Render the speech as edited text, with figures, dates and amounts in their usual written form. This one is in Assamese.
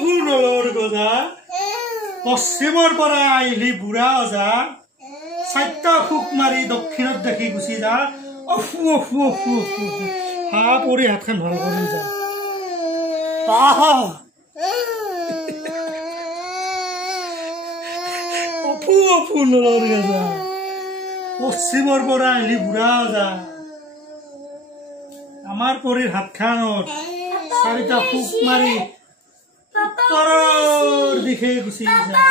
নলৰ গজা পশ্চিমৰ পৰা আহিলি বুঢ়া অজা চাৰিটা ফুক মাৰি দক্ষিণত দেখি গুচি যা অফু অফু অফু অফু হা পৰি হাতখন ভাল কৰি যা অফু অফু নলৰ গজা পশ্চিমৰ পৰা আহিলি বুঢ়া অজা আমাৰ পৰীৰ হাতখনত চাৰিটা ফুক মাৰি উত্তৰৰ দিশে গুচি যা